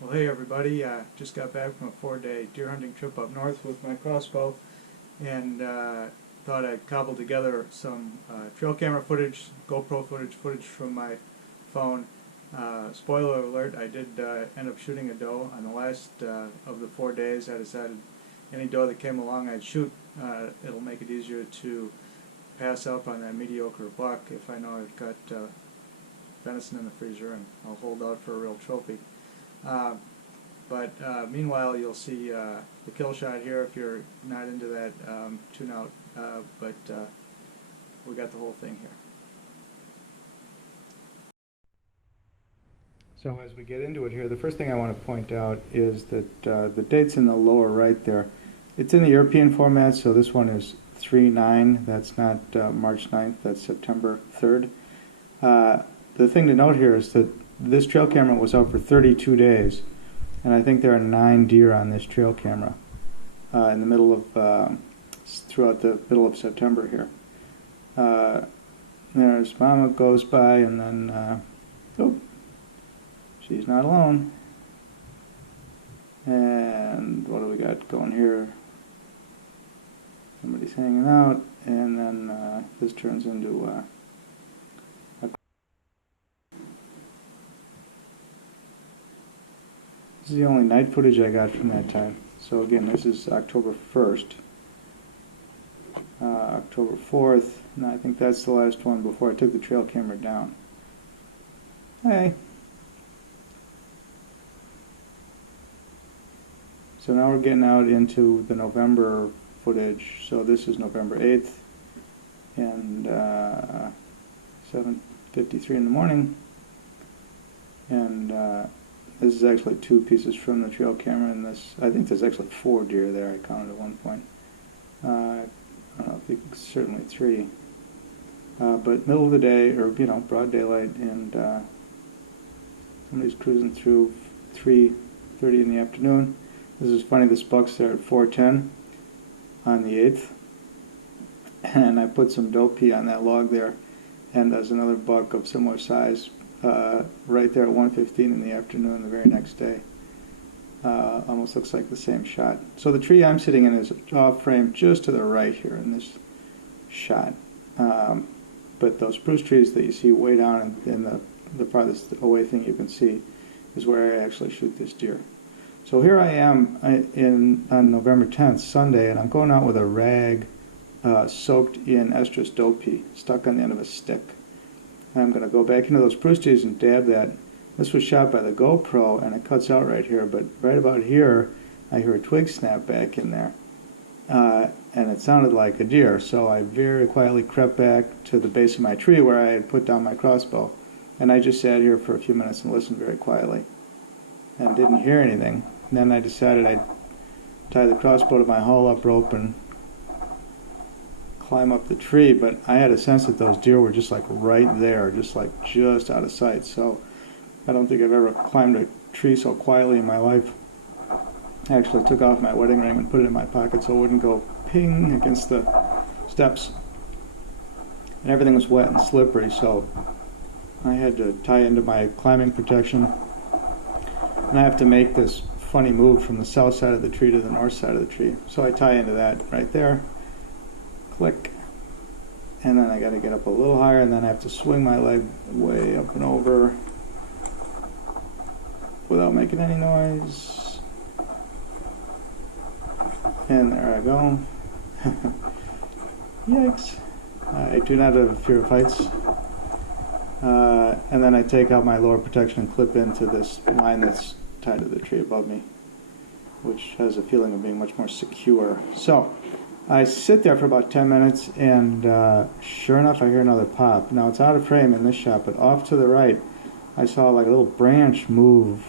Well, hey everybody, just got back from a 4-day deer hunting trip up north with my crossbow, and thought I'd cobble together some trail camera footage, GoPro footage from my phone. Spoiler alert, I did end up shooting a doe on the last of the 4 days. I decided any doe that came along I'd shoot. It'll make it easier to pass up on that mediocre buck if I know I've got venison in the freezer, and I'll hold out for a real trophy. But meanwhile, you'll see the kill shot here. If you're not into that, tune out. But we got the whole thing here. So as we get into it here, the first thing I want to point out is that the date's in the lower right there. It's in the European format, so this one is 3/9. That's not March 9th, that's September 3rd. The thing to note here is that this trail camera was out for 32 days, and I think there are 9 deer on this trail camera in the middle of, throughout the middle of September here. There's Mama goes by, and then, oh, she's not alone. And what do we got going here? Somebody's hanging out, and then this turns into this is the only night footage I got from that time. So again, this is October 1st, October 4th, and I think that's the last one before I took the trail camera down. Hey. So now we're getting out into the November footage. So this is November 8th, and 7:53 in the morning, and this is actually 2 pieces from the trail camera, and this, I think there's actually 4 deer there, I counted at one point. I don't know, I think certainly 3. But middle of the day, or broad daylight, and somebody's cruising through 3:30 in the afternoon. This is funny, this buck's there at 4:10 on the 8th, and I put some doe pee on that log there, and there's another buck of similar size right there at 1:15 in the afternoon the very next day. Almost looks like the same shot. So the tree I'm sitting in is off frame just to the right here in this shot. But those spruce trees that you see way down in the farthest away thing you can see is where I actually shoot this deer. So here I am on November 10th, Sunday, and I'm going out with a rag soaked in estrus doe pee, stuck on the end of a stick. I'm going to go back into those spruce trees and dab that. This was shot by the GoPro, and it cuts out right here, but right about here I hear a twig snap back in there, and it sounded like a deer. So I very quietly crept back to the base of my tree where I had put down my crossbow, and I just sat here for a few minutes and listened very quietly and didn't hear anything. And then I decided I'd tie the crossbow to my haul-up rope and climb up the tree, but I had a sense that those deer were just like right there, just out of sight. So I don't think I've ever climbed a tree so quietly in my life. I actually took off my wedding ring and put it in my pocket so it wouldn't go ping against the steps. And everything was wet and slippery, so I had to tie into my climbing protection. And I have to make this funny move from the south side of the tree to the north side of the tree. So I tie into that right there. Click, and then I got to get up a little higher, and then I have to swing my leg way up and over without making any noise. And there I go. Yikes. I do not have a fear of heights. And then I take out my lower protection and clip into this line that's tied to the tree above me, which has a feeling of being much more secure. So I sit there for about 10 minutes, and sure enough, I hear another pop. Now, it's out of frame in this shot, but off to the right, I saw like a little branch move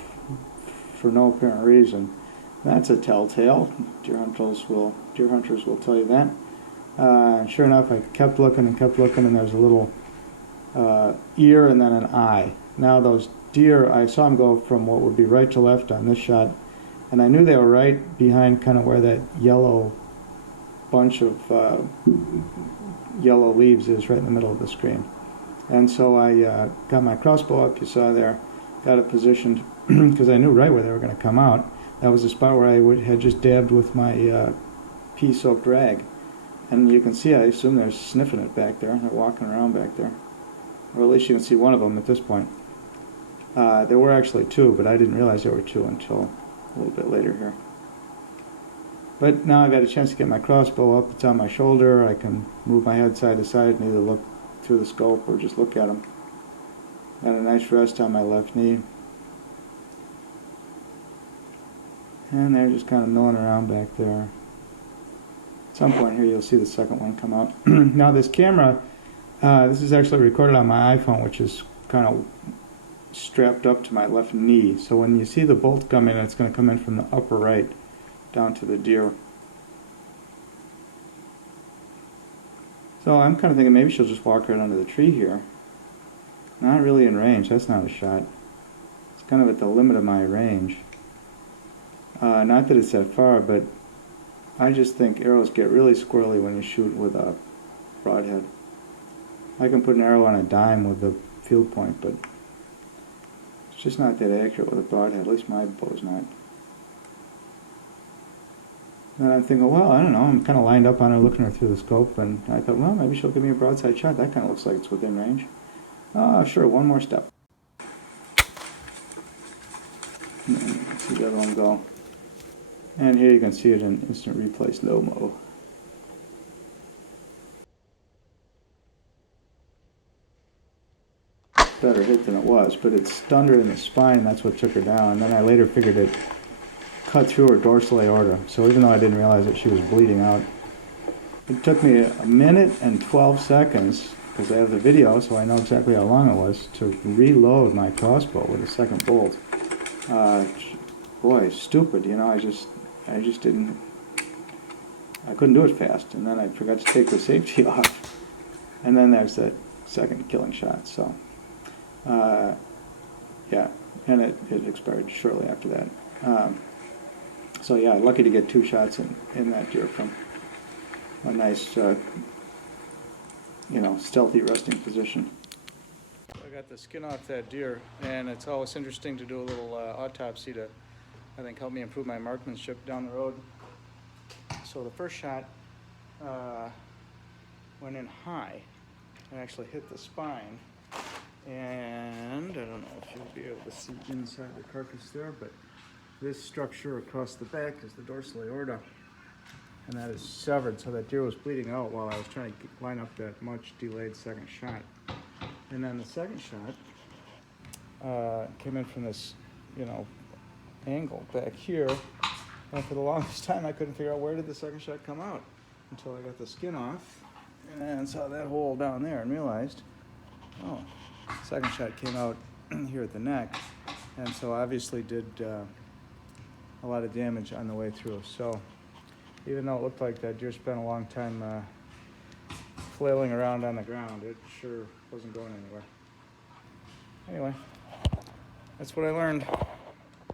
for no apparent reason. That's a telltale. Deer hunters will tell you that. And sure enough, I kept looking, and there's a little ear and then an eye. Now, those deer, I saw them go from what would be right to left on this shot, and I knew they were right behind kind of where that yellow bunch of yellow leaves is right in the middle of the screen. And so I got my crossbow up, you saw there, got it positioned because I knew right where they were going to come out. That was the spot where I had just dabbed with my pea-soaked rag. And you can see, I assume they're sniffing it back there. They're walking around back there. Or at least you can see one of them at this point. There were actually two, but I didn't realize there were two until a little bit later here. But now I've got a chance to get my crossbow up. It's on my shoulder. I can move my head side to side and either look through the scope or just look at them. Got a nice rest on my left knee. And they're just kind of milling around back there. At some point here you'll see the second one come out. Now this camera, this is actually recorded on my iPhone, which is kind of strapped up to my left knee. So when you see the bolt come in, it's going to come in from the upper right down to the deer. So I'm kind of thinking maybe she'll just walk right under the tree here. Not really in range. That's not a shot. It's kind of at the limit of my range. Not that it's that far, but I just think arrows get really squirrely when you shoot with a broadhead. I can put an arrow on a dime with the field point, but it's just not that accurate with a broadhead. At least my bow's not. And I'm thinking, well, I don't know. I'm kind of lined up on her, looking her through the scope, and I thought, well, maybe she'll give me a broadside shot. That kind of looks like it's within range. Sure, one more step. And then see the other one go. And here you can see it in instant replay slow-mo. Better hit than it was, but it stunned her in the spine, and that's what took her down. And then I later figured it cut through her dorsal aorta. So even though I didn't realize that she was bleeding out, it took me a minute and 12 seconds, because I have the video, so I know exactly how long it was, to reload my crossbow with a second bolt. Boy, stupid, you know, I just didn't, I couldn't do it fast, and then I forgot to take the safety off, and then there's that second killing shot. So yeah, and it expired shortly after that. So yeah, lucky to get two shots in that deer from a nice you know, stealthy resting position. I got the skin off that deer, and it's always interesting to do a little autopsy to, I think, help me improve my marksmanship down the road. So the first shot went in high and actually hit the spine, and I don't know if you'll be able to see inside the carcass there, but this structure across the back is the dorsal aorta, and that is severed, so that deer was bleeding out while I was trying to line up that much delayed second shot. And then the second shot came in from this, you know, angle back here, and for the longest time I couldn't figure out where did the second shot come out until I got the skin off and saw that hole down there and realized, oh, the second shot came out here at the neck, and so obviously did a lot of damage on the way through. So even though it looked like that deer spent a long time flailing around on the ground, it sure wasn't going anywhere. Anyway, that's what I learned.